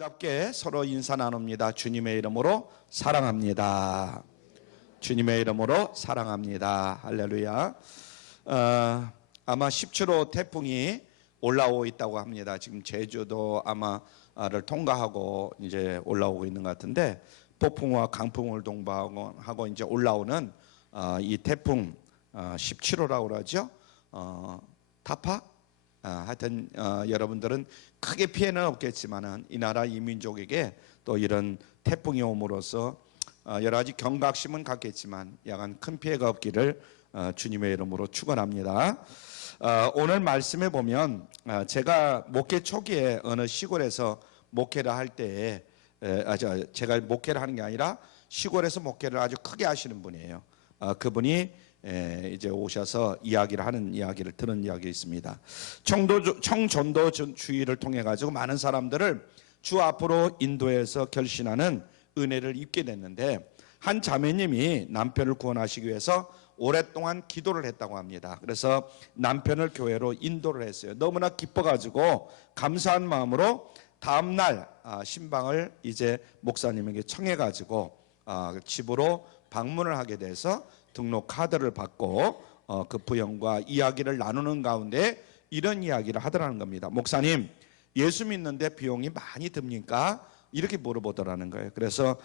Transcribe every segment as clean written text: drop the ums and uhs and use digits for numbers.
반갑게 서로 인사 나눕니다. 주님의 이름으로 사랑합니다. 주님의 이름으로 사랑합니다. 할렐루야. 아마 17호 태풍이 올라오고 있다고 합니다. 지금 제주도 아마를 통과하고 이제 올라오고 있는 것 같은데, 폭풍과 강풍을 동반하고 이제 올라오는 이 태풍 17호라고 그러죠. 타파? 하여튼 여러분들은 크게 피해는 없겠지만은 이 나라 이민족에게 또 이런 태풍이 옴으로써 여러 가지 경각심은 갖겠지만 약간 큰 피해가 없기를 주님의 이름으로 축원합니다. 오늘 말씀에 보면 제가 목회 초기에 어느 시골에서 목회를 할 때에 제가 목회를 하는 게 아니라 시골에서 목회를 아주 크게 하시는 분이에요. 그분이 이제 오셔서 이야기를 들은 이야기가 있습니다. 청전도주의를 통해 가지고 많은 사람들을 주 앞으로 인도해서 결신하는 은혜를 입게 됐는데, 한 자매님이 남편을 구원하시기 위해서 오랫동안 기도를 했다고 합니다. 그래서 남편을 교회로 인도를 했어요. 너무나 기뻐가지고 감사한 마음으로 다음날 신방을 이제 목사님에게 청해가지고 집으로 방문을 하게 돼서 등록 카드를 받고 그 부형과 이야기를 나누는 가운데 이런 이야기를 하더라는 겁니다. 목사님, 예수 믿는데 비용이 많이 듭니까? 이렇게 물어보더라는 거예요. 그래서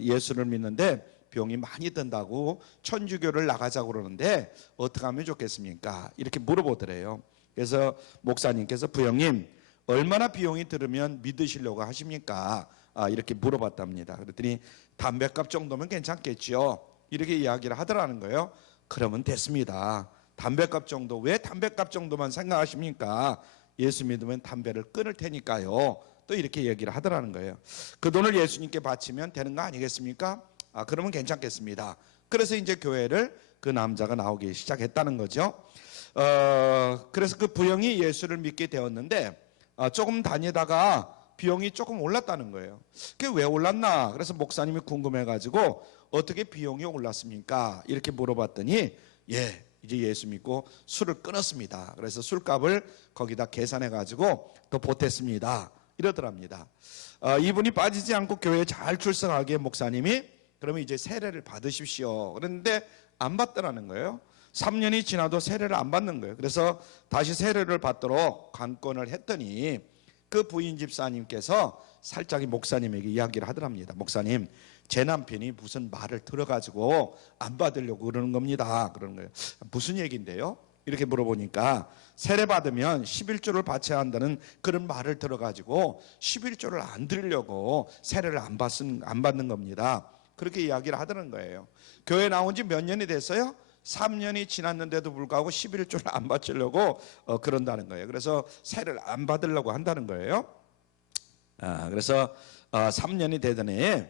예수를 믿는데 비용이 많이 든다고 천주교를 나가자고 그러는데 어떻게 하면 좋겠습니까? 이렇게 물어보더래요. 그래서 목사님께서 부형님, 얼마나 비용이 들으면 믿으시려고 하십니까? 이렇게 물어봤답니다. 그랬더니 담뱃값 정도면 괜찮겠죠, 이렇게 이야기를 하더라는 거예요. 그러면 됐습니다. 담뱃값 정도, 왜 담뱃값 정도만 생각하십니까? 예수 믿으면 담배를 끊을 테니까요. 또 이렇게 얘기를 하더라는 거예요. 그 돈을 예수님께 바치면 되는 거 아니겠습니까? 그러면 괜찮겠습니다. 그래서 이제 교회를 그 남자가 나오기 시작했다는 거죠. 그래서 그 부형이 예수를 믿게 되었는데 조금 다니다가 비용이 조금 올랐다는 거예요. 그게 왜 올랐나? 그래서 목사님이 궁금해가지고 어떻게 비용이 올랐습니까? 이렇게 물어봤더니 이제 예수 믿고 술을 끊었습니다. 그래서 술값을 거기다 계산해가지고 더 보탰습니다. 이러더랍니다. 이분이 빠지지 않고 교회에 잘 출석하게 목사님이 그러면 이제 세례를 받으십시오. 그런데 안 받더라는 거예요. 3년이 지나도 세례를 안 받는 거예요. 그래서 다시 세례를 받도록 관건을 했더니 그 부인 집사님께서 살짝 목사님에게 이야기를 하더랍니다. 목사님, 제 남편이 무슨 말을 들어가지고 안 받으려고 그러는 겁니다. 그러는 거예요. 무슨 얘기인데요? 이렇게 물어보니까 세례 받으면 11조를 바쳐야 한다는 그런 말을 들어가지고 11조를 안 드리려고 세례를 안 받는 겁니다. 그렇게 이야기를 하더는 거예요. 교회 나온 지 몇 년이 됐어요? 3년이 지났는데도 불구하고 11조를 안 바치려고 그런다는 거예요. 그래서 세례를 안 받으려고 한다는 거예요. 그래서 3년이 되더니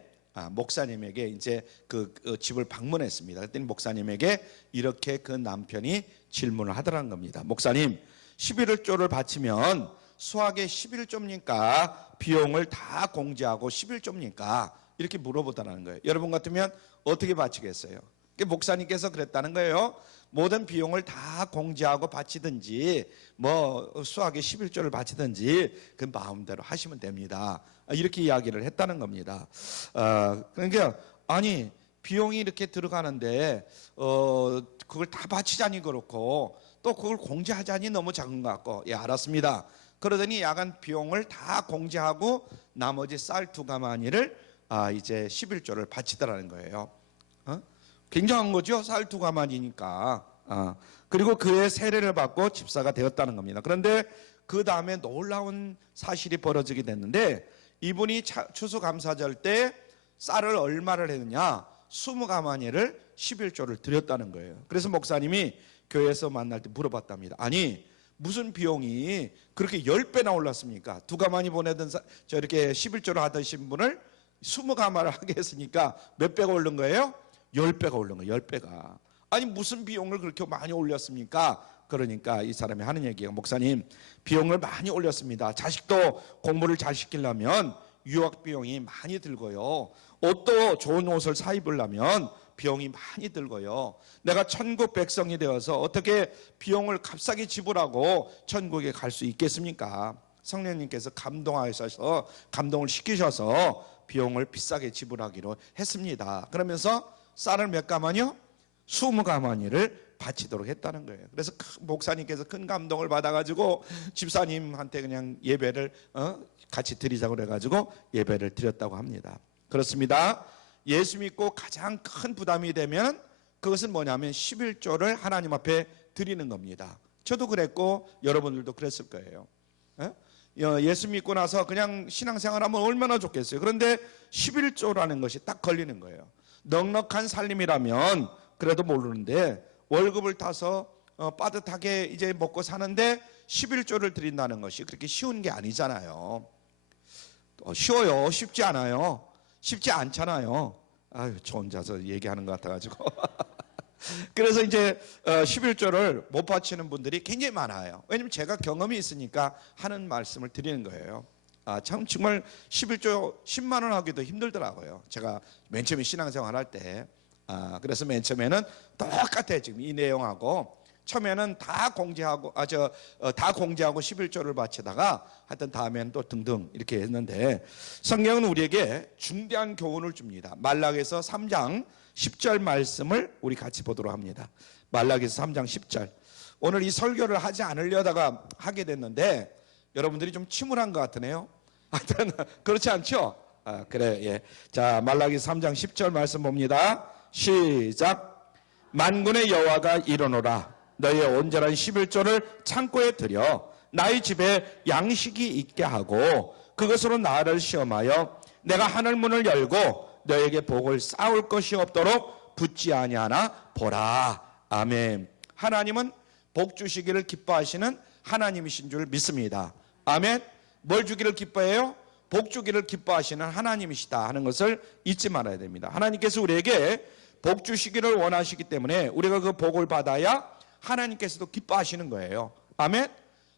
목사님에게 이제 그 집을 방문했습니다. 그랬더니 목사님에게 이렇게 그 남편이 질문을 하더라는 겁니다. 목사님, 11조를 바치면 수학의 11조입니까? 비용을 다 공제하고 11조입니까? 이렇게 물어보더라는 거예요. 여러분 같으면 어떻게 바치겠어요? 목사님께서 그랬다는 거예요. 모든 비용을 다 공제하고 바치든지 뭐 수학의 11조를 바치든지 그 마음대로 하시면 됩니다. 이렇게 이야기를 했다는 겁니다. 그러니까 아니 비용이 이렇게 들어가는데 그걸 다 바치자니 그렇고 또 그걸 공제하자니 너무 작은 것 같고, 알았습니다. 그러더니 야간 비용을 다 공제하고 나머지 쌀 2가마니를 이제 11조를 바치더라는 거예요. 굉장한 거죠. 쌀 2가마니니까. 그리고 그의 세례를 받고 집사가 되었다는 겁니다. 그런데 그 다음에 놀라운 사실이 벌어지게 됐는데, 이분이 추수감사절 때 쌀을 얼마를 했느냐? 20가마니를 11조를 드렸다는 거예요. 그래서 목사님이 교회에서 만날 때 물어봤답니다. 아니 무슨 비용이 그렇게 10배나 올랐습니까? 2가마니 보내던 이렇게 11조를 하던 분을 20가마를 하게 했으니까 몇 배가 오른 거예요? 10배가 오른 거예요. 10배가. 아니 무슨 비용을 그렇게 많이 올렸습니까? 그러니까 이 사람이 하는 얘기가, 목사님 비용을 많이 올렸습니다. 자식도 공부를 잘 시키려면 유학 비용이 많이 들고요, 옷도 좋은 옷을 사 입으려면 비용이 많이 들고요, 내가 천국 백성이 되어서 어떻게 비용을 값싸게 지불하고 천국에 갈 수 있겠습니까? 성령님께서 감동하셔서 감동을 시키셔서 비용을 비싸게 지불하기로 했습니다. 그러면서 쌀을 몇 가마니요? 20가마니를 바치도록 했다는 거예요. 그래서 목사님께서 큰 감동을 받아가지고 집사님한테 그냥 예배를 같이 드리자고 그래가지고 예배를 드렸다고 합니다. 그렇습니다. 예수 믿고 가장 큰 부담이 되면 그것은 뭐냐면 11조를 하나님 앞에 드리는 겁니다. 저도 그랬고 여러분들도 그랬을 거예요. 예수 믿고 나서 그냥 신앙생활하면 얼마나 좋겠어요. 그런데 11조라는 것이 딱 걸리는 거예요. 넉넉한 살림이라면 그래도 모르는데 월급을 타서 빠듯하게 이제 먹고 사는데 11조를 드린다는 것이 그렇게 쉬운 게 아니잖아요. 쉬워요? 쉽지 않아요? 쉽지 않잖아요. 아유, 저 혼자서 얘기하는 것 같아가지고. 그래서 이제 11조를 못 바치는 분들이 굉장히 많아요. 왜냐면 제가 경험이 있으니까 하는 말씀을 드리는 거예요. 참 정말 11조 10만 원 하기도 힘들더라고요. 제가 맨 처음에 신앙생활 할 때. 그래서 맨 처음에는 똑같아요. 지금 이 내용하고 처음에는 다 공제하고 다 공제하고 11조를 바치다가 하여튼 다음에는 또 등등 이렇게 했는데 성경은 우리에게 중대한 교훈을 줍니다. 말라기서 3장 10절 말씀을 우리 같이 보도록 합니다. 말라기서 3장 10절. 오늘 이 설교를 하지 않으려다가 하게 됐는데 여러분들이 좀 침울한 것 같으네요. 하여튼 그렇지 않죠? 그래, 예. 자, 말라기서 3장 10절 말씀 봅니다. 시작. 만군의 여호와가 이르노라. 너희의 온전한 11조를 창고에 들여 나의 집에 양식이 있게 하고 그것으로 나를 시험하여 내가 하늘 문을 열고 너에게 복을 쌓을 것이 없도록 붙지 아니하나 보라. 아멘. 하나님은 복 주시기를 기뻐하시는 하나님이신 줄 믿습니다. 아멘. 뭘 주기를 기뻐해요? 복 주기를 기뻐하시는 하나님이시다 하는 것을 잊지 말아야 됩니다. 하나님께서 우리에게 복 주시기를 원하시기 때문에 우리가 그 복을 받아야 하나님께서도 기뻐하시는 거예요. 아멘.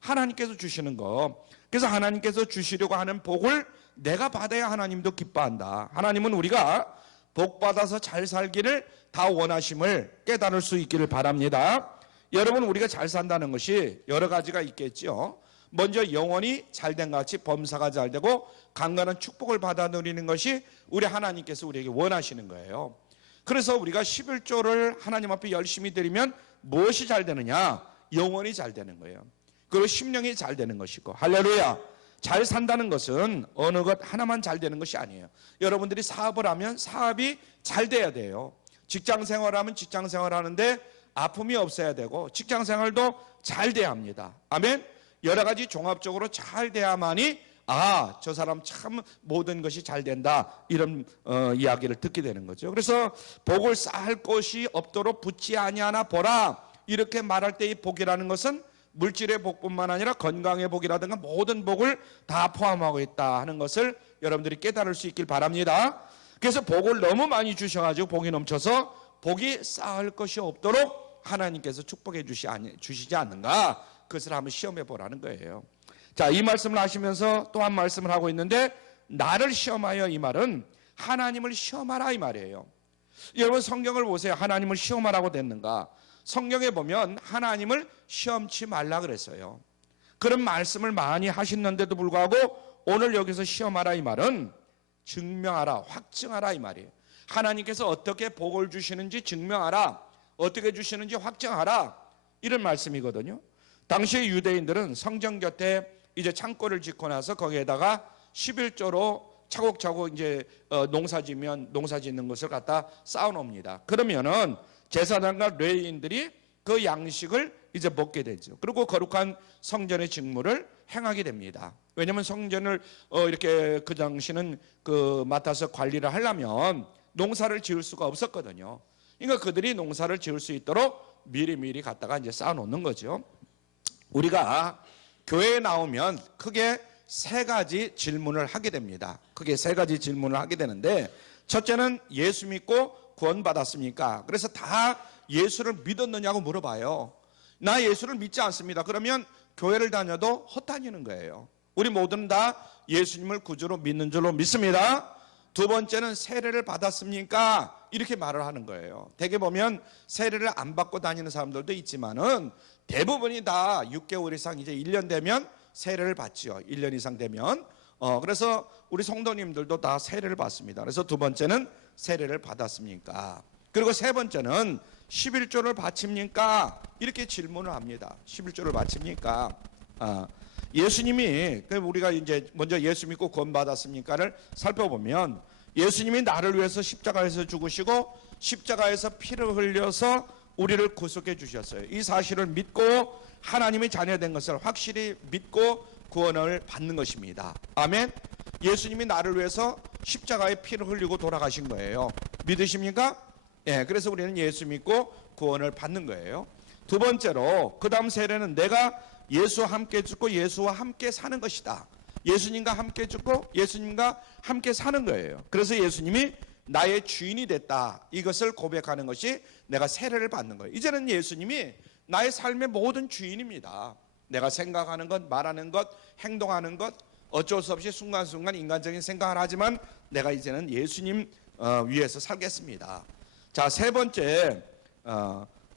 하나님께서 주시는 거. 그래서 하나님께서 주시려고 하는 복을 내가 받아야 하나님도 기뻐한다. 하나님은 우리가 복 받아서 잘 살기를 다 원하심을 깨달을 수 있기를 바랍니다. 여러분, 우리가 잘 산다는 것이 여러 가지가 있겠죠. 먼저 영혼이 잘된 것 같이 범사가 잘되고 강건한 축복을 받아 누리는 것이 우리 하나님께서 우리에게 원하시는 거예요. 그래서 우리가 11조를 하나님 앞에 열심히 드리면 무엇이 잘 되느냐? 영혼이 잘 되는 거예요. 그리고 심령이 잘 되는 것이고. 할렐루야. 잘 산다는 것은 어느 것 하나만 잘 되는 것이 아니에요. 여러분들이 사업을 하면 사업이 잘 돼야 돼요. 직장 생활하면 직장 생활하는데 아픔이 없어야 되고 직장 생활도 잘 돼야 합니다. 아멘. 여러 가지 종합적으로 잘 돼야만이 저 사람 참 모든 것이 잘 된다 이런 이야기를 듣게 되는 거죠. 그래서 복을 쌓을 것이 없도록 붙지 아니하나 보라 이렇게 말할 때 이 복이라는 것은 물질의 복뿐만 아니라 건강의 복이라든가 모든 복을 다 포함하고 있다 하는 것을 여러분들이 깨달을 수 있길 바랍니다. 그래서 복을 너무 많이 주셔가지고 복이 넘쳐서 복이 쌓을 것이 없도록 하나님께서 축복해 주시지 않는가, 그것을 한번 시험해 보라는 거예요. 자, 이 말씀을 하시면서 또 한 말씀을 하고 있는데, 나를 시험하여, 이 말은 하나님을 시험하라 이 말이에요. 여러분 성경을 보세요. 하나님을 시험하라고 됐는가? 성경에 보면 하나님을 시험치 말라 그랬어요. 그런 말씀을 많이 하시는데도 불구하고 오늘 여기서 시험하라 이 말은 증명하라, 확증하라 이 말이에요. 하나님께서 어떻게 복을 주시는지 증명하라, 어떻게 주시는지 확증하라, 이런 말씀이거든요. 당시의 유대인들은 성전 곁에 이제 창고를 짓고 나서 거기에다가 11조로 차곡차곡 이제 농사 짓는 것을 갖다 쌓아놓습니다. 그러면은 제사장과 레위인들이 그 양식을 이제 먹게 되죠. 그리고 거룩한 성전의 직무를 행하게 됩니다. 왜냐하면 성전을 이렇게 그 당시는 맡아서 관리를 하려면 농사를 지을 수가 없었거든요. 그러니까 그들이 농사를 지을 수 있도록 미리미리 갖다가 이제 쌓아놓는 거죠. 우리가 교회에 나오면 크게 세 가지 질문을 하게 됩니다. 크게 세 가지 질문을 하게 되는데, 첫째는 예수 믿고 구원받았습니까? 그래서 다 예수를 믿었느냐고 물어봐요. 나 예수를 믿지 않습니다. 그러면 교회를 다녀도 헛다니는 거예요. 우리 모두는 다 예수님을 구주로 믿는 줄로 믿습니다. 두 번째는 세례를 받았습니까? 이렇게 말을 하는 거예요. 대개 보면 세례를 안 받고 다니는 사람들도 있지만은 대부분이 다 6개월 이상 이제 1년 되면 세례를 받지요. 1년 이상 되면. 그래서 우리 성도님들도 다 세례를 받습니다. 그래서 두 번째는 세례를 받았습니까? 그리고 세 번째는 11조를 바칩니까? 이렇게 질문을 합니다. 11조를 바칩니까? 예수님이, 우리가 이제 먼저 예수 믿고 구원받았습니까를 살펴보면, 예수님이 나를 위해서 십자가에서 죽으시고 십자가에서 피를 흘려서 우리를 구속해 주셨어요. 이 사실을 믿고 하나님의 자녀된 것을 확실히 믿고 구원을 받는 것입니다. 아멘. 예수님이 나를 위해서 십자가에 피를 흘리고 돌아가신 거예요. 믿으십니까? 예, 그래서 우리는 예수 믿고 구원을 받는 거예요. 두 번째로, 그 다음 세례는 내가 예수와 함께 죽고 예수와 함께 사는 것이다. 예수님과 함께 죽고 예수님과 함께 사는 거예요. 그래서 예수님이 나의 주인이 됐다, 이것을 고백하는 것이 내가 세례를 받는 거예요. 이제는 예수님이 나의 삶의 모든 주인입니다. 내가 생각하는 것, 말하는 것, 행동하는 것, 어쩔 수 없이 순간순간 인간적인 생각을 하지만 내가 이제는 예수님 위해서 살겠습니다. 자, 세 번째,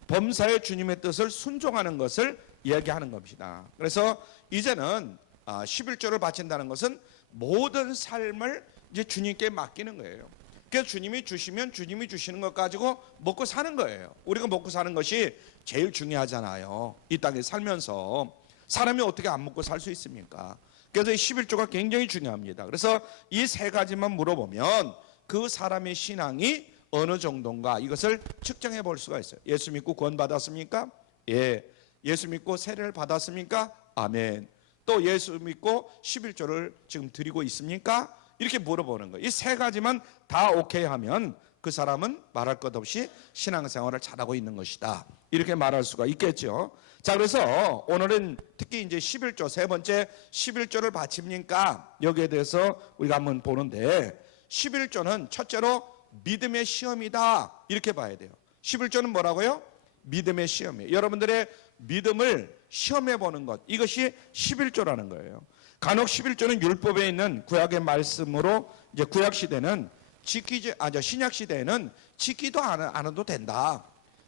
범사의 주님의 뜻을 순종하는 것을 이야기하는 겁니다. 그래서 이제는 11조를 바친다는 것은 모든 삶을 이제 주님께 맡기는 거예요. 그래서 주님이 주시면 주님이 주시는 것 가지고 먹고 사는 거예요. 우리가 먹고 사는 것이 제일 중요하잖아요. 이 땅에 살면서 사람이 어떻게 안 먹고 살 수 있습니까? 그래서 이 11조가 굉장히 중요합니다. 그래서 이 세 가지만 물어보면 그 사람의 신앙이 어느 정도인가 이것을 측정해 볼 수가 있어요. 예수 믿고 구원 받았습니까? 예. 예수 믿고 세례를 받았습니까? 아멘. 또 예수 믿고 11조를 지금 드리고 있습니까? 이렇게 물어보는 거예요. 이 세 가지만 다 오케이 하면 그 사람은 말할 것 없이 신앙생활을 잘하고 있는 것이다, 이렇게 말할 수가 있겠죠. 자, 그래서 오늘은 특히 이제 11조, 세 번째 11조를 바칩니까? 여기에 대해서 우리가 한번 보는데, 11조는 첫째로 믿음의 시험이다, 이렇게 봐야 돼요. 11조는 뭐라고요? 믿음의 시험이에요. 여러분들의 믿음을 시험해 보는 것, 이것이 11조라는 거예요. 간혹 11조는 율법에 있는 구약의 말씀으로, 이제 구약 시대는 신약 시대에는 지키도 안 해도 된다.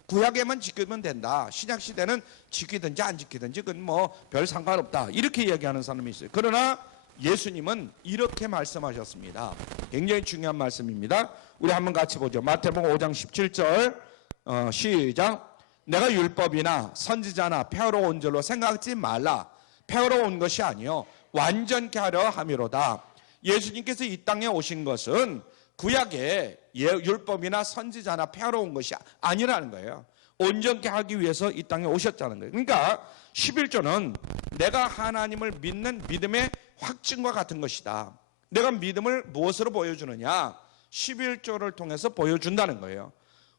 구약에만 지키면 된다. 신약 시대는 지키든지 안 지키든지 그건 뭐 별 상관없다, 이렇게 이야기하는 사람이 있어요. 그러나 예수님은 이렇게 말씀하셨습니다. 굉장히 중요한 말씀입니다. 우리 한번 같이 보죠. 마태복음 5장 17절 시작. 내가 율법이나 선지자나 폐하러 온 줄로 생각하지 말라. 폐하러 온 것이 아니요 완전케 하려 함이로다. 예수님께서 이 땅에 오신 것은 구약의 율법이나 선지자나 폐하러 온 것이 아니라는 거예요. 온전케 하기 위해서 이 땅에 오셨다는 거예요. 그러니까 11조는 내가 하나님을 믿는 믿음의 확증과 같은 것이다. 내가 믿음을 무엇으로 보여주느냐? 11조를 통해서 보여준다는 거예요.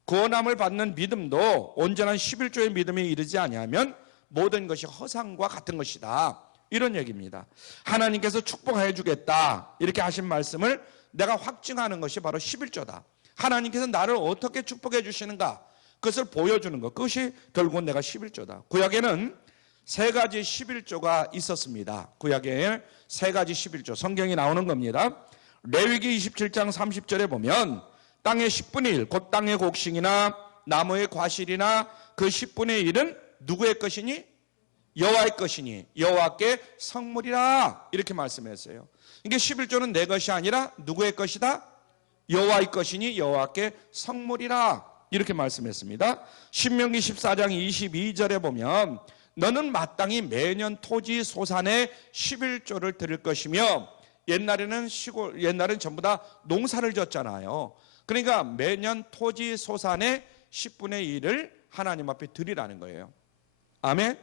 구원함을 받는 믿음도 온전한 11조의 믿음에 이르지 아니하면 모든 것이 허상과 같은 것이다, 이런 얘기입니다. 하나님께서 축복해 주겠다, 이렇게 하신 말씀을 내가 확증하는 것이 바로 11조다. 하나님께서 나를 어떻게 축복해 주시는가, 그것을 보여주는 것, 그것이 결국은 내가 11조다. 구약에는 세 가지 11조가 있었습니다. 구약에 세 가지 11조, 성경이 나오는 겁니다. 레위기 27장 30절에 보면 땅의 10분의 1, 곧 땅의 곡식이나 나무의 과실이나 그 10분의 1은 누구의 것이니? 여호와의 것이니 여호와께 성물이라, 이렇게 말씀했어요. 이게 11조는 내 것이 아니라 누구의 것이다? 여호와의 것이니 여호와께 성물이라, 이렇게 말씀했습니다. 신명기 14장 22절에 보면 너는 마땅히 매년 토지 소산의 11조를 드릴 것이며, 옛날에는 전부 다 농사를 졌잖아요. 그러니까 매년 토지 소산의 10분의 1을 하나님 앞에 드리라는 거예요. 아멘.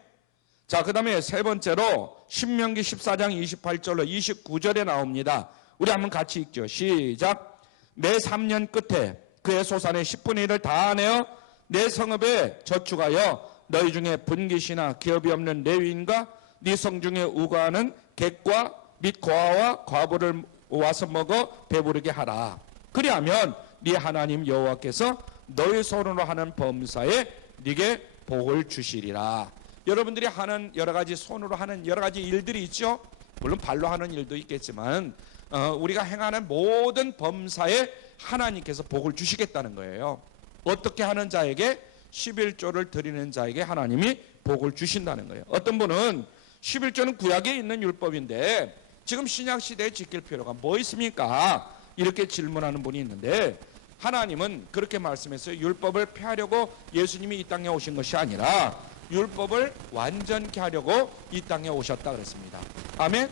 자, 그 다음에 세 번째로 신명기 14장 28절로 29절에 나옵니다. 우리 한번 같이 읽죠. 시작. 매 3년 끝에 그의 소산의 10분의 1을 다 내어 내 성읍에 저축하여 너희 중에 분깃이나 기업이 없는 레위인과 네 성 중에 우거하는 객과 및 고아와 과부를 와서 먹어 배부르게 하라. 그리하면 네 하나님 여호와께서 너희 손으로 하는 범사에 네게 복을 주시리라. 여러분들이 하는 여러 가지 손으로 하는 여러 가지 일들이 있죠. 물론 발로 하는 일도 있겠지만 우리가 행하는 모든 범사에 하나님께서 복을 주시겠다는 거예요. 어떻게 하는 자에게? 11조를 드리는 자에게 하나님이 복을 주신다는 거예요. 어떤 분은 11조는 구약에 있는 율법인데 지금 신약 시대에 지킬 필요가 뭐 있습니까? 이렇게 질문하는 분이 있는데 하나님은 그렇게 말씀했어요. 율법을 폐하려고 예수님이 이 땅에 오신 것이 아니라 율법을 완전케 하려고 이 땅에 오셨다 그랬습니다. 아멘.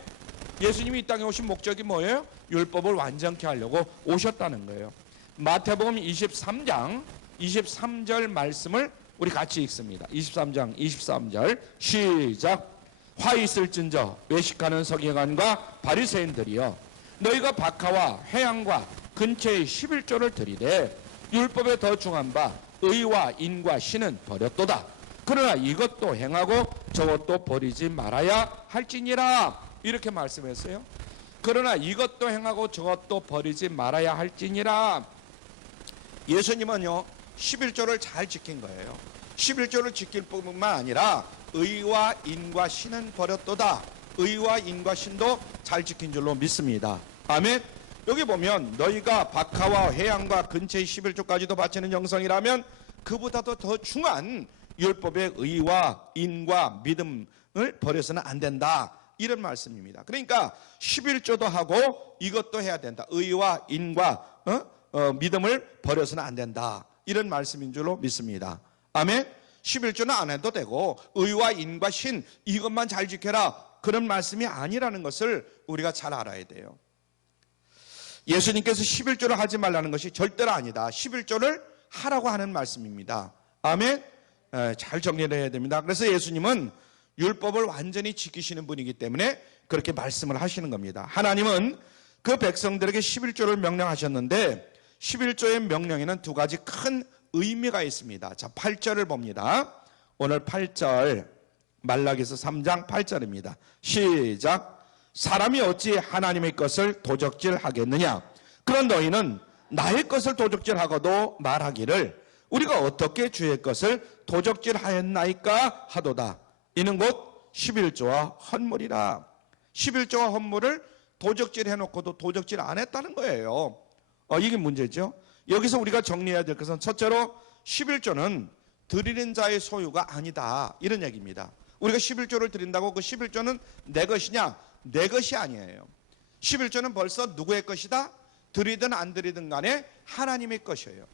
예수님이 이 땅에 오신 목적이 뭐예요? 율법을 완전케 하려고 오셨다는 거예요. 마태복음 23장 23절 말씀을 우리 같이 읽습니다. 23장 23절 시작. 화 있을진저 외식하는 서기관과 바리새인들이여, 너희가 박하와 회향과 근처의 11조를 드리되 율법에 더 중한 바 의와 인과 신은 버렸도다. 그러나 이것도 행하고 저것도 버리지 말아야 할지니라. 이렇게 말씀했어요. 그러나 이것도 행하고 저것도 버리지 말아야 할지니라. 예수님은요 11조를 잘 지킨 거예요. 11조를 지킬 뿐만 아니라 의와 인과 신은 버렸도다. 의와 인과 신도 잘 지킨 줄로 믿습니다. 아멘. 여기 보면 너희가 박하와 회향과 근처의 11조까지도 바치는 형성이라면 그보다도 더 중한 율법의 의와 인과 믿음을 버려서는 안 된다. 이런 말씀입니다. 그러니까 11조도 하고 이것도 해야 된다. 의와 인과 믿음을 버려서는 안 된다. 이런 말씀인 줄로 믿습니다. 아멘. 11조는 안 해도 되고 의와 인과 신 이것만 잘 지켜라 그런 말씀이 아니라는 것을 우리가 잘 알아야 돼요. 예수님께서 11조를 하지 말라는 것이 절대로 아니다. 11조를 하라고 하는 말씀입니다. 아멘. 잘 정리를 해야 됩니다. 그래서 예수님은 율법을 완전히 지키시는 분이기 때문에 그렇게 말씀을 하시는 겁니다. 하나님은 그 백성들에게 11조를 명령하셨는데 11조의 명령에는 두 가지 큰 의미가 있습니다. 자, 8절을 봅니다. 오늘 8절 말라기서 3장 8절입니다. 시작. 사람이 어찌 하나님의 것을 도적질하겠느냐? 그런 너희는 나의 것을 도적질하고도 말하기를 우리가 어떻게 주의 것을 도적질하였나이까 하도다. 이는 곧 11조와 헌물이라. 11조와 헌물을 도적질해놓고도 도적질 안 했다는 거예요. 이게 문제죠. 여기서 우리가 정리해야 될 것은 첫째로 11조는 드리는 자의 소유가 아니다. 이런 얘기입니다. 우리가 11조를 드린다고 그 11조는 내 것이냐? 내 것이 아니에요. 11조는 벌써 누구의 것이다? 드리든 안 드리든 간에 하나님의 것이에요.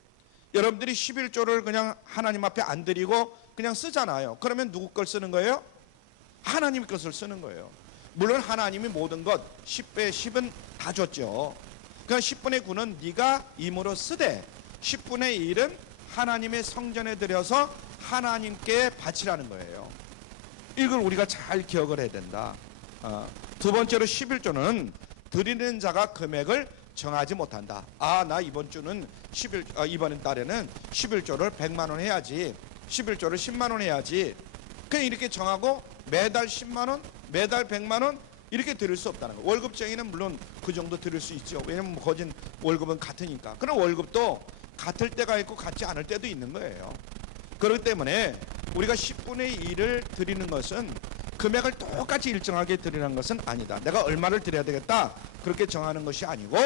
여러분들이 11조를 그냥 하나님 앞에 안 드리고 그냥 쓰잖아요. 그러면 누구 걸 쓰는 거예요? 하나님 것을 쓰는 거예요. 물론 하나님이 모든 것 10배 10은 다 줬죠. 그러니까 10분의 9는 네가 임으로 쓰되 10분의 1은 하나님의 성전에 들여서 하나님께 바치라는 거예요. 이걸 우리가 잘 기억을 해야 된다. 두 번째로 11조는 드리는 자가 금액을 정하지 못한다. 나 이번 주는 이번 달에는 11조를 100만 원 해야지. 11조를 10만 원 해야지. 그냥 이렇게 정하고 매달 10만 원, 매달 100만 원 이렇게 드릴 수 없다는 거예요. 월급쟁이는 물론 그 정도 드릴 수 있죠. 왜냐면 거진 월급은 같으니까. 그럼 월급도 같을 때가 있고 같지 않을 때도 있는 거예요. 그렇기 때문에 우리가 10분의 1을 드리는 것은 금액을 똑같이 일정하게 드리는 것은 아니다. 내가 얼마를 드려야 되겠다 그렇게 정하는 것이 아니고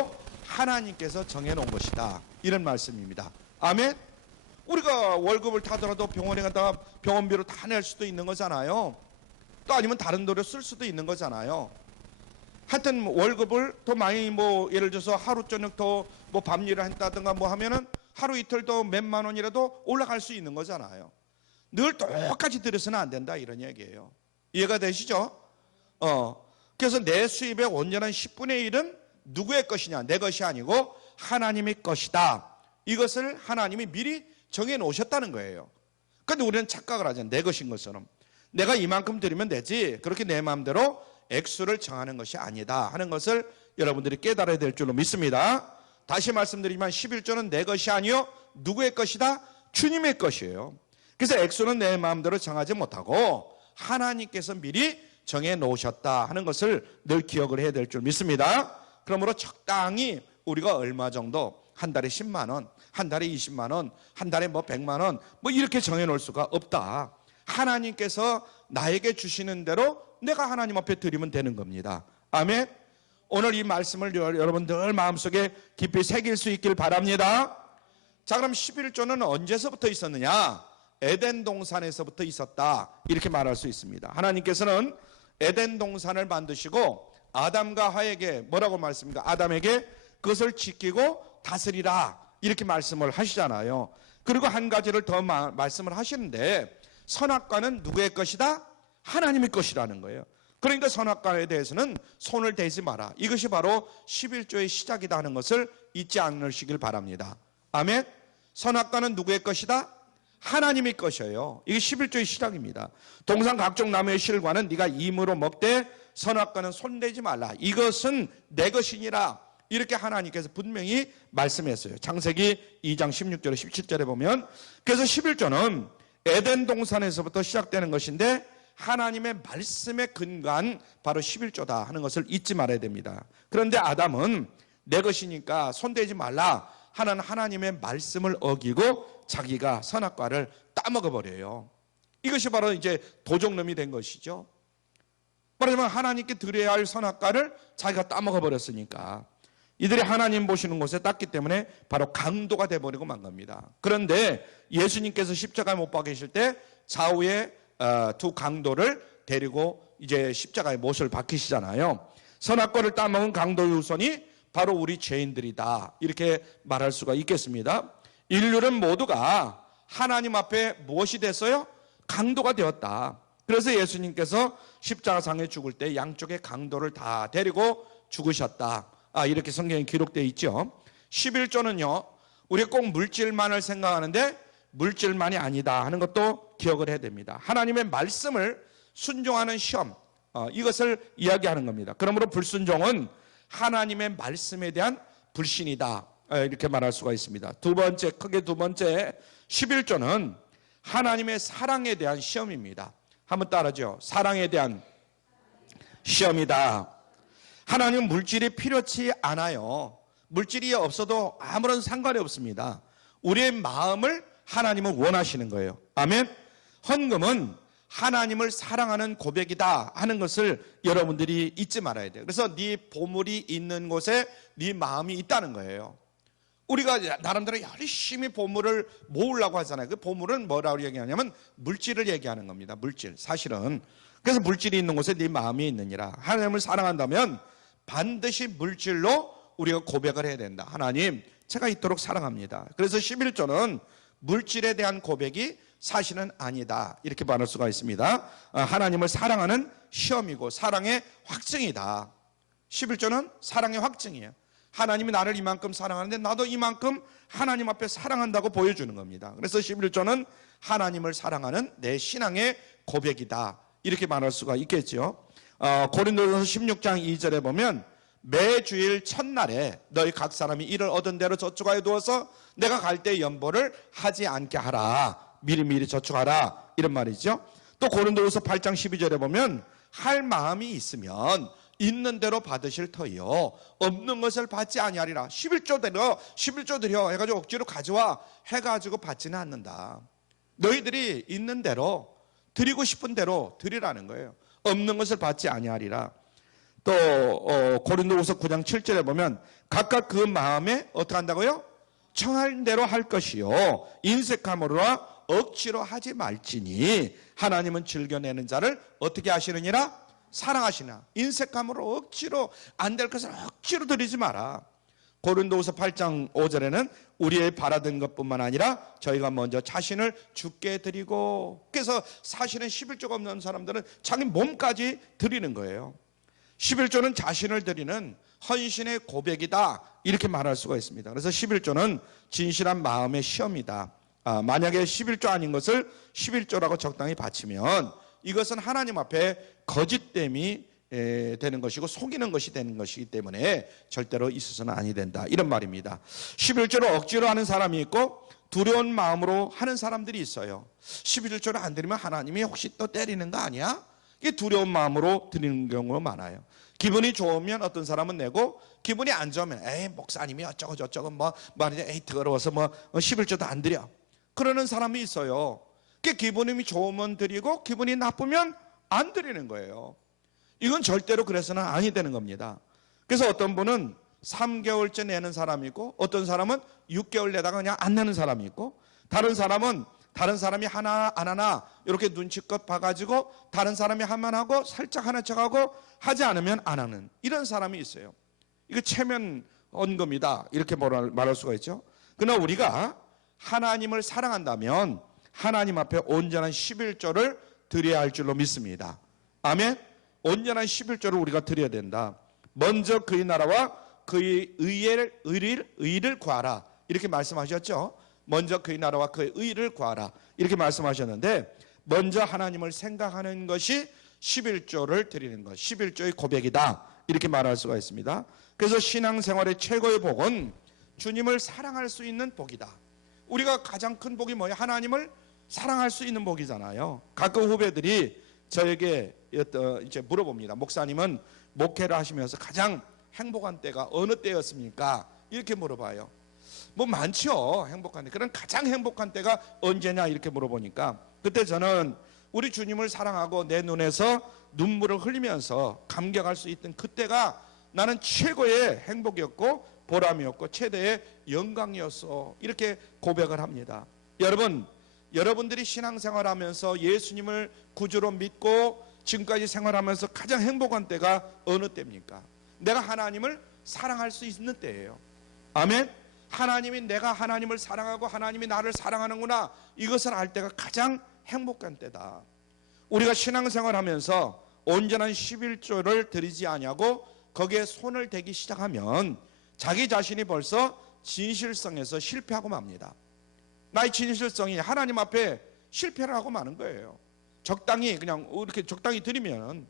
하나님께서 정해놓은 것이다. 이런 말씀입니다. 아멘. 우리가 월급을 타더라도 병원에 갔다가 병원비로 다 낼 수도 있는 거잖아요. 또 아니면 다른 돈으로 쓸 수도 있는 거잖아요. 하여튼 월급을 더 많이 예를 들어서 하루 저녁 더 밤 일을 한다든가 하면은 하루 이틀 더 몇만 원이라도 올라갈 수 있는 거잖아요. 늘 똑같이 들여서는 안 된다 이런 얘기예요. 이해가 되시죠? 그래서 내 수입의 온전한 10분의 1은 누구의 것이냐? 내 것이 아니고 하나님의 것이다. 이것을 하나님이 미리 정해 놓으셨다는 거예요. 그런데 우리는 착각을 하잖아요. 내 것인 것처럼. 내가 이만큼 드리면 되지. 그렇게 내 마음대로 액수를 정하는 것이 아니다 하는 것을 여러분들이 깨달아야 될 줄로 믿습니다. 다시 말씀드리지만 11조는 내 것이 아니요 누구의 것이다? 주님의 것이에요. 그래서 액수는 내 마음대로 정하지 못하고 하나님께서 미리 정해 놓으셨다 하는 것을 늘 기억을 해야 될 줄 믿습니다. 그러므로 적당히 우리가 얼마 정도 한 달에 10만 원, 한 달에 20만 원, 한 달에 100만 원 이렇게 정해 놓을 수가 없다. 하나님께서 나에게 주시는 대로 내가 하나님 앞에 드리면 되는 겁니다. 아멘. 오늘 이 말씀을 여러분들 마음속에 깊이 새길 수 있길 바랍니다. 자, 그럼 11조는 언제서부터 있었느냐? 에덴 동산에서부터 있었다 이렇게 말할 수 있습니다. 하나님께서는 에덴 동산을 만드시고 아담과 하에게 뭐라고 말씀입니까? 아담에게 그것을 지키고 다스리라 이렇게 말씀을 하시잖아요. 그리고 한 가지를 더 말씀을 하시는데 선악과는 누구의 것이다? 하나님의 것이라는 거예요. 그러니까 선악과에 대해서는 손을 대지 마라. 이것이 바로 11조의 시작이다 하는 것을 잊지 않으시길 바랍니다. 아멘. 선악과는 누구의 것이다? 하나님의 것이에요. 이게 11조의 시작입니다. 동산 각종 나무의 실과는 네가 임으로 먹되 선악과는 손대지 말라. 이것은 내 것이니라. 이렇게 하나님께서 분명히 말씀했어요. 창세기 2장 16절에 17절에 보면, 그래서 11조는 에덴 동산에서부터 시작되는 것인데 하나님의 말씀에 근거한 바로 11조다 하는 것을 잊지 말아야 됩니다. 그런데 아담은 내 것이니까 손대지 말라 하는 하나님의 말씀을 어기고 자기가 선악과를 따먹어 버려요. 이것이 바로 이제 도적놈이 된 것이죠. 말하자면 하나님께 드려야 할 선악과를 자기가 따먹어 버렸으니까 이들이 하나님 보시는 곳에 땄기 때문에 바로 강도가 돼버리고 만 겁니다. 그런데 예수님께서 십자가에 못 박히실 때 좌우에 두 강도를 데리고 이제 십자가에 못을 박히시잖아요. 선악과를 따먹은 강도의 후손이 바로 우리 죄인들이다 이렇게 말할 수가 있겠습니다. 인류는 모두가 하나님 앞에 무엇이 됐어요? 강도가 되었다. 그래서 예수님께서 십자가상에 죽을 때 양쪽의 강도를 다 데리고 죽으셨다. 이렇게 성경에 기록되어 있죠. 11조는요 우리 꼭 물질만을 생각하는데 물질만이 아니다 하는 것도 기억을 해야 됩니다. 하나님의 말씀을 순종하는 시험, 이것을 이야기하는 겁니다. 그러므로 불순종은 하나님의 말씀에 대한 불신이다 이렇게 말할 수가 있습니다. 크게 두 번째 11조는 하나님의 사랑에 대한 시험입니다. 한번 따라하죠. 사랑에 대한 시험이다. 하나님은 물질이 필요치 않아요. 물질이 없어도 아무런 상관이 없습니다. 우리의 마음을 하나님은 원하시는 거예요. 아멘. 헌금은 하나님을 사랑하는 고백이다 하는 것을 여러분들이 잊지 말아야 돼요. 그래서 네 보물이 있는 곳에 네 마음이 있다는 거예요. 우리가 나름대로 열심히 보물을 모으려고 하잖아요. 그 보물은 뭐라고 얘기하냐면 물질을 얘기하는 겁니다. 물질. 사실은 그래서 물질이 있는 곳에 네 마음이 있느니라. 하나님을 사랑한다면 반드시 물질로 우리가 고백을 해야 된다. 하나님, 제가 이토록 사랑합니다. 그래서 11조는 물질에 대한 고백이 사실은 아니다 이렇게 말할 수가 있습니다. 하나님을 사랑하는 시험이고 사랑의 확증이다. 11조는 사랑의 확증이에요. 하나님이 나를 이만큼 사랑하는데 나도 이만큼 하나님 앞에 사랑한다고 보여주는 겁니다. 그래서 11조는 하나님을 사랑하는 내 신앙의 고백이다 이렇게 말할 수가 있겠죠. 고린도전서 16장 2절에 보면 매 주일 첫날에 너희 각 사람이 일을 얻은 대로 저축하여 두어서 내가 갈 때 연보를 하지 않게 하라. 미리미리 저축하라 이런 말이죠. 또 고린도후서 8장 12절에 보면 할 마음이 있으면 있는 대로 받으실 터이요 없는 것을 받지 아니하리라. 11조 드려 해가지고 억지로 가져와 해가지고 받지는 않는다. 너희들이 있는 대로 드리고 싶은 대로 드리라는 거예요. 없는 것을 받지 아니하리라. 또 고린도후서 9장 7절에 보면 각각 그 마음에 어떻게 한다고요? 청한 대로 할 것이요 인색함으로나 억지로 하지 말지니 하나님은 즐겨내는 자를 어떻게 하시느니라? 사랑하시나. 인색함으로 억지로 안 될 것을 억지로 드리지 마라. 고린도후서 8장 5절에는 우리의 바라던 것뿐만 아니라 저희가 먼저 자신을 주께 드리고, 그래서 사실은 11조가 없는 사람들은 자기 몸까지 드리는 거예요. 11조는 자신을 드리는 헌신의 고백이다 이렇게 말할 수가 있습니다. 그래서 11조는 진실한 마음의 시험이다. 만약에 11조 아닌 것을 11조라고 적당히 바치면 이것은 하나님 앞에 거짓됨이 되는 것이고 속이는 것이 되는 것이기 때문에 절대로 있어서는 아니 된다 이런 말입니다. 11조를 억지로 하는 사람이 있고 두려운 마음으로 하는 사람들이 있어요. 11조를 안 드리면 하나님이 혹시 또 때리는 거 아니야? 이게 두려운 마음으로 드리는 경우가 많아요. 기분이 좋으면 어떤 사람은 내고 기분이 안 좋으면 에이 목사님이 어쩌고 저쩌고 말이지 에이 더러워서 11조도 안 드려 그러는 사람이 있어요. 기분이 좋으면 드리고 기분이 나쁘면 안 드리는 거예요. 이건 절대로 그래서는 아니 되는 겁니다. 그래서 어떤 분은 3개월째 내는 사람이 있고 어떤 사람은 6개월 내다가 그냥 안 내는 사람이 있고 다른 사람은 다른 사람이 하나 안 하나 이렇게 눈치껏 봐가지고 다른 사람이 하면 하고 살짝 하는 척하고 하지 않으면 안 하는 이런 사람이 있어요. 이거 체면 언급이다 이렇게 말할 수가 있죠. 그러나 우리가 하나님을 사랑한다면 하나님 앞에 온전한 11조를 드려야 할 줄로 믿습니다. 아멘. 온전한 11조를 우리가 드려야 된다. 먼저 그의 나라와 그의 의를 구하라 이렇게 말씀하셨죠. 먼저 그의 나라와 그의 의를 구하라 이렇게 말씀하셨는데 먼저 하나님을 생각하는 것이 11조를 드리는 것, 11조의 고백이다 이렇게 말할 수가 있습니다. 그래서 신앙생활의 최고의 복은 주님을 사랑할 수 있는 복이다. 우리가 가장 큰 복이 뭐예요? 하나님을 사랑할 수 있는 복이잖아요. 가끔 후배들이 저에게 이제 물어봅니다. 목사님은 목회를 하시면서 가장 행복한 때가 어느 때였습니까? 이렇게 물어봐요. 뭐 많죠. 행복한 때. 그런 가장 행복한 때가 언제냐 이렇게 물어보니까 그때 저는 우리 주님을 사랑하고 내 눈에서 눈물을 흘리면서 감격할 수 있던 그때가 나는 최고의 행복이었고 보람이었고 최대의 영광이었어 이렇게 고백을 합니다. 여러분들이 신앙생활하면서 예수님을 구주로 믿고 지금까지 생활하면서 가장 행복한 때가 어느 때입니까? 내가 하나님을 사랑할 수 있는 때예요. 아멘. 내가 하나님을 사랑하고 하나님이 나를 사랑하는구나 이것을 알 때가 가장 행복한 때다. 우리가 신앙생활하면서 온전한 11조를 드리지 아니하고 거기에 손을 대기 시작하면 자기 자신이 벌써 진실성에서 실패하고 맙니다. 나의 진실성이 하나님 앞에 실패를 하고 마는 거예요. 적당히 그냥 이렇게 적당히 드리면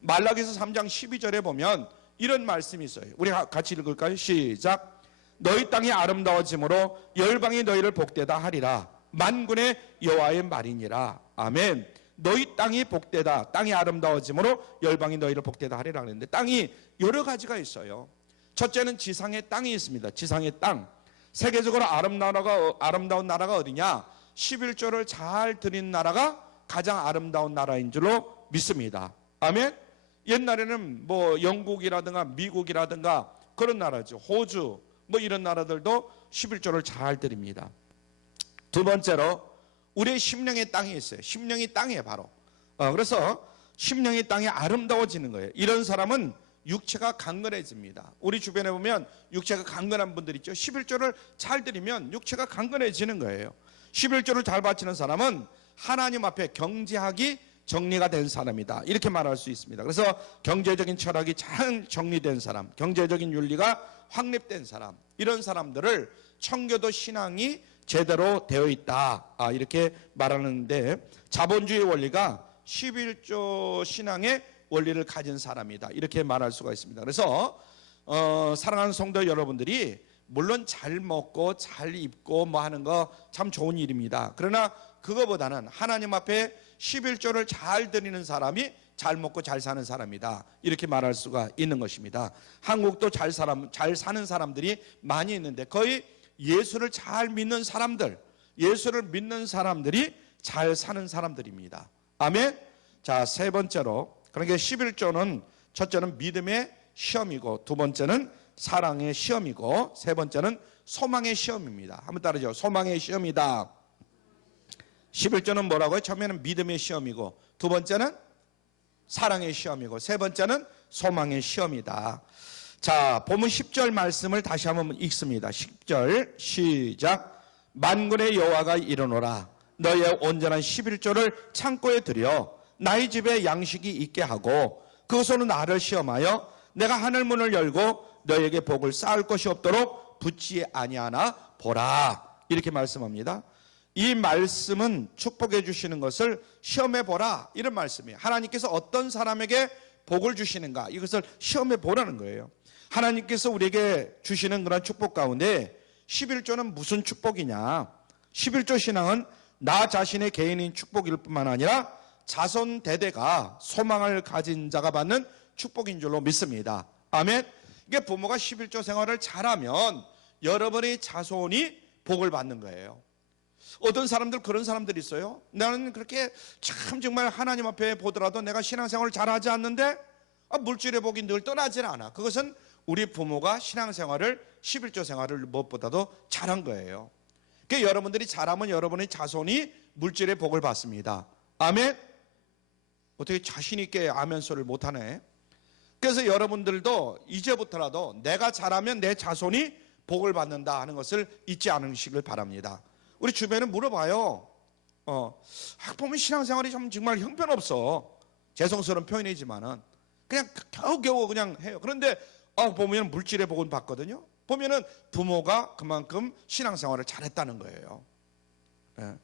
말라기서 3장 12절에 보면 이런 말씀이 있어요. 우리 같이 읽을까요? 시작. 너희 땅이 아름다워짐으로 열방이 너희를 복되다 하리라. 만군의 여호와의 말이니라. 아멘. 너희 땅이 복되다. 땅이 아름다워짐으로 열방이 너희를 복되다 하리라 그랬는데 땅이 여러 가지가 있어요. 첫째는 지상의 땅이 있습니다. 지상의 땅. 세계적으로 아름다운 나라가 어디냐? 11조를 잘 드린 나라가 가장 아름다운 나라인 줄로 믿습니다. 아멘. 옛날에는 뭐 영국이라든가 미국이라든가 그런 나라죠. 호주 뭐 이런 나라들도 11조를 잘 드립니다. 두 번째로 우리의 심령의 땅이 있어요. 심령의 땅이에요 바로. 그래서 심령의 땅이 아름다워지는 거예요. 이런 사람은 육체가 강건해집니다. 우리 주변에 보면 육체가 강건한 분들 있죠. 11조를 잘 드리면 육체가 강건해지는 거예요. 11조를 잘 바치는 사람은 하나님 앞에 경제학이 정리가 된 사람이다 이렇게 말할 수 있습니다. 그래서 경제적인 철학이 잘 정리된 사람, 경제적인 윤리가 확립된 사람, 이런 사람들을 청교도 신앙이 제대로 되어 있다 이렇게 말하는데 자본주의 원리가 11조 신앙의 원리를 가진 사람이다 이렇게 말할 수가 있습니다. 그래서 사랑하는 성도 여러분들이 물론 잘 먹고 잘 입고 뭐 하는 거 참 좋은 일입니다. 그러나 그거보다는 하나님 앞에 11조를 잘 드리는 사람이 잘 먹고 잘 사는 사람이다 이렇게 말할 수가 있는 것입니다. 한국도 잘 사는 사람들이 많이 있는데 거의 예수를 잘 믿는 사람들, 예수를 믿는 사람들이 잘 사는 사람들입니다. 아멘. 자, 세 번째로 그러니까 11조는 첫째는 믿음의 시험이고 두 번째는 사랑의 시험이고 세 번째는 소망의 시험입니다. 한번 따르죠. 소망의 시험이다. 11조는 뭐라고요? 처음에는 믿음의 시험이고 두 번째는 사랑의 시험이고 세 번째는 소망의 시험이다. 자, 본문 10절 말씀을 다시 한번 읽습니다. 10절 시작. 만군의 여호와가 이르노라. 너의 온전한 11조를 창고에 들여 나의 집에 양식이 있게 하고 그것으로 나를 시험하여 내가 하늘 문을 열고 너에게 복을 쌓을 것이 없도록 붙지 아니하나 보라. 이렇게 말씀합니다. 이 말씀은 축복해 주시는 것을 시험해 보라 이런 말씀이에요. 하나님께서 어떤 사람에게 복을 주시는가 이것을 시험해 보라는 거예요. 하나님께서 우리에게 주시는 그런 축복 가운데 11조는 무슨 축복이냐? 11조 신앙은 나 자신의 개인인 축복일 뿐만 아니라 자손 대대가 소망을 가진 자가 받는 축복인 줄로 믿습니다. 아멘. 이게 부모가 11조 생활을 잘하면 여러분의 자손이 복을 받는 거예요. 어떤 사람들 그런 사람들이 있어요. 나는 그렇게 참 정말 하나님 앞에 보더라도 내가 신앙생활을 잘하지 않는데 물질의 복이 늘 떠나질 않아. 그것은 우리 부모가 신앙생활을 11조 생활을 무엇보다도 잘한 거예요. 그러니까 여러분들이 잘하면 여러분의 자손이 물질의 복을 받습니다. 아멘? 어떻게 자신 있게 아멘 소리를 못하네. 그래서 여러분들도 이제부터라도 내가 잘하면 내 자손이 복을 받는다 하는 것을 잊지 않으시길 바랍니다. 우리 주변에 물어봐요. 보면 신앙생활이 정말 형편없어. 죄송스러운 표현이지만은 그냥 겨우겨우 그냥 해요. 그런데 보면 물질의 복은 받거든요. 보면은 부모가 그만큼 신앙생활을 잘했다는 거예요. 예.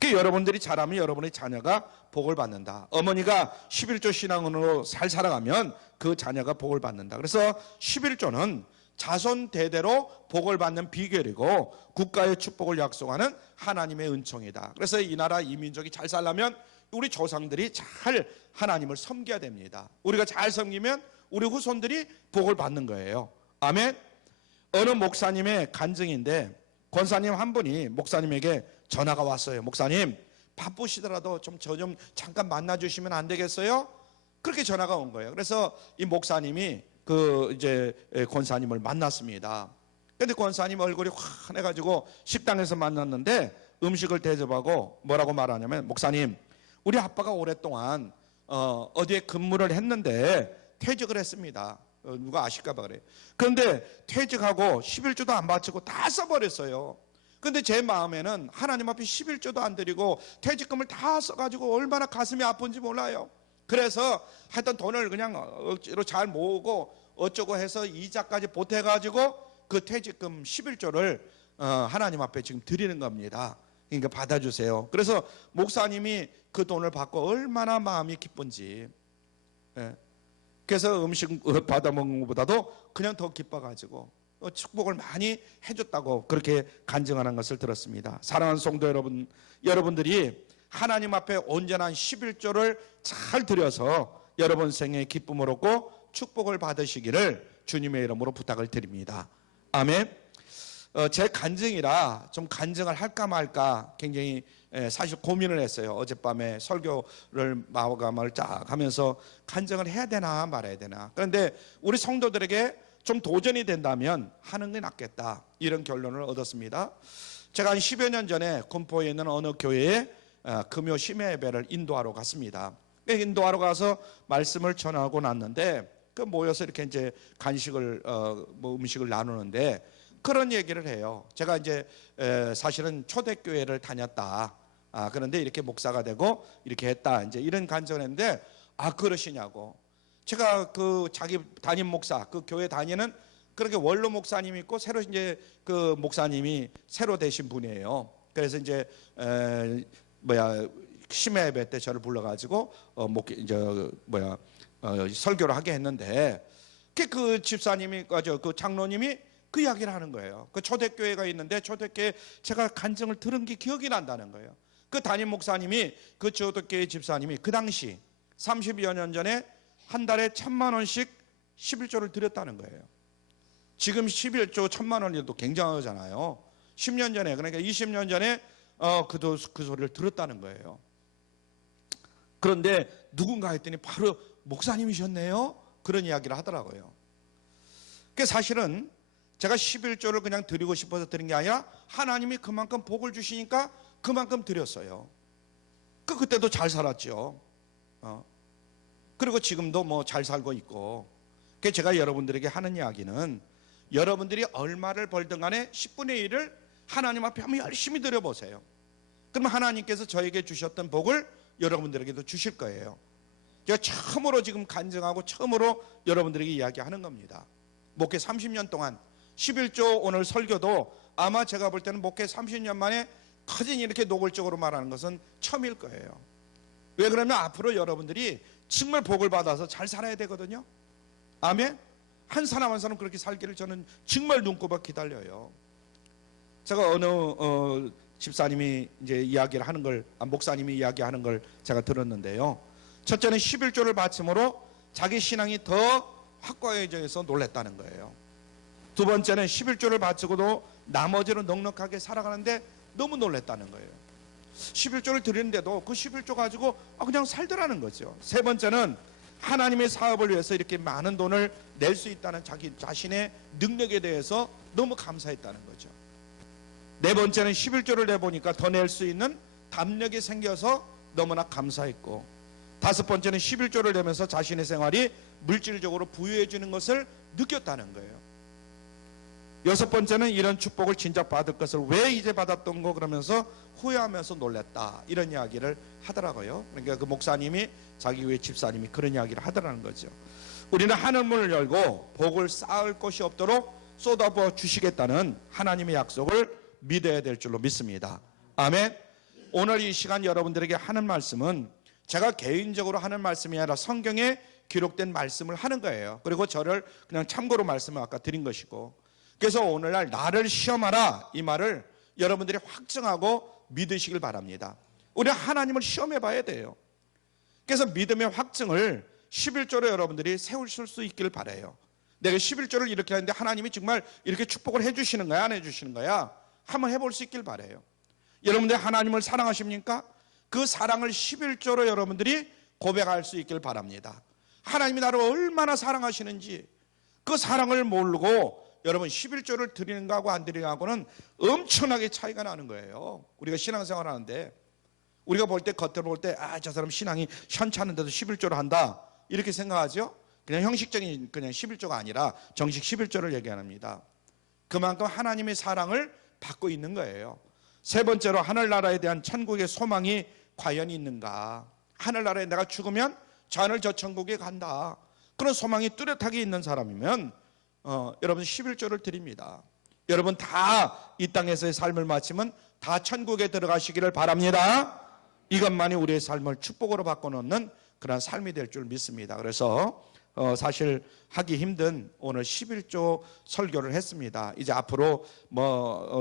그 여러분들이 잘하면 여러분의 자녀가 복을 받는다. 어머니가 11조 신앙으로 잘 살아가면 그 자녀가 복을 받는다. 그래서 11조는 자손 대대로 복을 받는 비결이고 국가의 축복을 약속하는 하나님의 은총이다. 그래서 이 나라 이 민족이 잘 살려면 우리 조상들이 잘 하나님을 섬겨야 됩니다. 우리가 잘 섬기면 우리 후손들이 복을 받는 거예요. 아멘. 어느 목사님의 간증인데 권사님 한 분이 목사님에게 전화가 왔어요. 목사님 바쁘시더라도 저 좀 잠깐 만나주시면 안 되겠어요? 그렇게 전화가 온 거예요. 그래서 이 목사님이 이제 권사님을 만났습니다. 근데 권사님 얼굴이 환해가지고 식당에서 만났는데 음식을 대접하고 뭐라고 말하냐면, 목사님 우리 아빠가 오랫동안 어디에 근무를 했는데 퇴직을 했습니다. 누가 아실까 봐 그래요. 그런데 퇴직하고 11조도 안 바치고 다 써버렸어요. 근데 제 마음에는 하나님 앞에 11조도 안 드리고 퇴직금을 다 써가지고 얼마나 가슴이 아픈지 몰라요. 그래서 하여튼 돈을 그냥 억지로 잘 모으고 어쩌고 해서 이자까지 보태가지고 그 퇴직금 11조를 하나님 앞에 지금 드리는 겁니다. 그러니까 받아주세요. 그래서 목사님이 그 돈을 받고 얼마나 마음이 기쁜지. 그래서 음식 받아먹는 것보다도 그냥 더 기뻐가지고 축복을 많이 해줬다고 그렇게 간증하는 것을 들었습니다. 사랑하는 성도 여러분, 여러분들이 하나님 앞에 온전한 11조를 잘 드려서 여러분 생에 기쁨을 얻고 축복을 받으시기를 주님의 이름으로 부탁을 드립니다. 아멘. 제 간증이라 좀 간증을 할까 말까 굉장히 사실 고민을 했어요. 어젯밤에 설교를 마감을 쫙 하면서 간증을 해야 되나 말아야 되나. 그런데 우리 성도들에게 좀 도전이 된다면 하는 게 낫겠다, 이런 결론을 얻었습니다. 제가 한 10여 년 전에 군포에 있는 어느 교회에 금요 심야 예배를 인도하러 갔습니다. 인도하러 가서 말씀을 전하고 났는데 모여서 이렇게 이제 간식을 음식을 나누는데 그런 얘기를 해요. 제가 이제 사실은 초대교회를 다녔다. 그런데 이렇게 목사가 되고 이렇게 했다. 이제 이런 간증을 했는데 그러시냐고. 제가 자기 담임 목사, 그 교회 다니는 그렇게 원로 목사님이 있고 새로 이제 그 목사님이 새로 되신 분이에요. 그래서 이제 심야 예배 때 저를 불러가지고 설교를 하게 했는데 그 집사님이 그 장로님이 그 이야기를 하는 거예요. 그 초대교회가 있는데 초대교회 제가 간증을 들은 게 기억이 난다는 거예요. 그 담임 목사님이 그 초대교회 집사님이 그 당시 30여 년 전에 한 달에 1,000만 원씩 11조를 드렸다는 거예요. 지금 11조 1,000만 원이도 굉장하잖아요. 10년 전에, 그러니까 20년 전에 그 소리를 들었다는 거예요. 그런데 누군가 했더니 바로 목사님이셨네요. 그런 이야기를 하더라고요. 그 사실은 제가 11조를 그냥 드리고 싶어서 드린 게 아니라 하나님이 그만큼 복을 주시니까 그만큼 드렸어요. 그때도 잘 살았죠. 그리고 지금도 뭐 잘 살고 있고. 그래서 제가 여러분들에게 하는 이야기는 여러분들이 얼마를 벌든 간에 10분의 1을 하나님 앞에 한번 열심히 드려보세요. 그러면 하나님께서 저에게 주셨던 복을 여러분들에게도 주실 거예요. 제가 처음으로 지금 간증하고 처음으로 여러분들에게 이야기하는 겁니다. 목회 30년 동안 11조 오늘 설교도 아마 제가 볼 때는 목회 30년 만에 커진 이렇게 노골적으로 말하는 것은 처음일 거예요. 왜 그러면 앞으로 여러분들이 정말 복을 받아서 잘 살아야 되거든요. 아멘. 한 사람 한 사람 그렇게 살기를 저는 정말 눈꼽아 기다려요. 제가 어느 집사님이 이제 이야기를 하는 걸, 목사님이 이야기하는 걸 제가 들었는데요. 첫째는 11조를 바침으로 자기 신앙이 더 확고해져서 놀랬다는 거예요. 두 번째는 11조를 바치고도 나머지는 넉넉하게 살아가는데 너무 놀랬다는 거예요. 11조를 드리는데도 그 11조 가지고 그냥 살더라는 거죠. 세 번째는 하나님의 사업을 위해서 이렇게 많은 돈을 낼 수 있다는 자기 자신의 능력에 대해서 너무 감사했다는 거죠. 네 번째는 11조를 내보니까 더 낼 수 있는 담력이 생겨서 너무나 감사했고, 다섯 번째는 11조를 내면서 자신의 생활이 물질적으로 부유해지는 것을 느꼈다는 거예요. 여섯 번째는 이런 축복을 진작 받을 것을 왜 이제 받았던 거 그러면서 후회하면서 놀랬다, 이런 이야기를 하더라고요. 그러니까 그 목사님이 자기 외 집사님이 그런 이야기를 하더라는 거죠. 우리는 하늘문을 열고 복을 쌓을 것이 없도록 쏟아부어 주시겠다는 하나님의 약속을 믿어야 될 줄로 믿습니다. 아멘. 오늘 이 시간 여러분들에게 하는 말씀은 제가 개인적으로 하는 말씀이 아니라 성경에 기록된 말씀을 하는 거예요. 그리고 저를 그냥 참고로 말씀을 아까 드린 것이고, 그래서 오늘날 나를 시험하라, 이 말을 여러분들이 확증하고 믿으시길 바랍니다. 우리가 하나님을 시험해 봐야 돼요. 그래서 믿음의 확증을 11조로 여러분들이 세우실 수 있기를 바라요. 내가 11조를 이렇게 하는데 하나님이 정말 이렇게 축복을 해주시는 거야, 안 해주시는 거야? 한번 해볼 수 있길 바라요. 여러분들 하나님을 사랑하십니까? 그 사랑을 11조로 여러분들이 고백할 수 있길 바랍니다. 하나님이 나를 얼마나 사랑하시는지 그 사랑을 모르고 여러분 11조를 드리는 거하고 안 드리는 거하고는 엄청나게 차이가 나는 거예요. 우리가 신앙생활 하는데 우리가 볼 때, 겉으로 볼 때, 아, 저 사람 신앙이 현찮은데도 11조를 한다, 이렇게 생각하죠. 그냥 형식적인 그냥 11조가 아니라 정식 11조를 얘기합니다. 그만큼 하나님의 사랑을 받고 있는 거예요. 세 번째로 하늘나라에 대한 천국의 소망이 과연 있는가. 하늘나라에 내가 죽으면 저 하늘 저 천국에 간다, 그런 소망이 뚜렷하게 있는 사람이면 여러분 11조를 드립니다. 여러분 다 이 땅에서의 삶을 마치면 다 천국에 들어가시기를 바랍니다. 이것만이 우리의 삶을 축복으로 바꿔놓는 그런 삶이 될 줄 믿습니다. 그래서 사실 하기 힘든 오늘 11조 설교를 했습니다. 이제 앞으로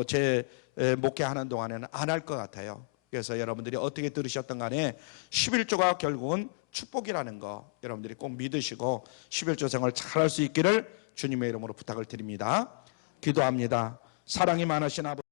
제 목회하는 동안에는 안 할 것 같아요. 그래서 여러분들이 어떻게 들으셨던 간에 11조가 결국은 축복이라는 거 여러분들이 꼭 믿으시고 11조 생활 잘할 수 있기를 주님의 이름으로 부탁을 드립니다. 기도합니다. 사랑이 많으신 아버지,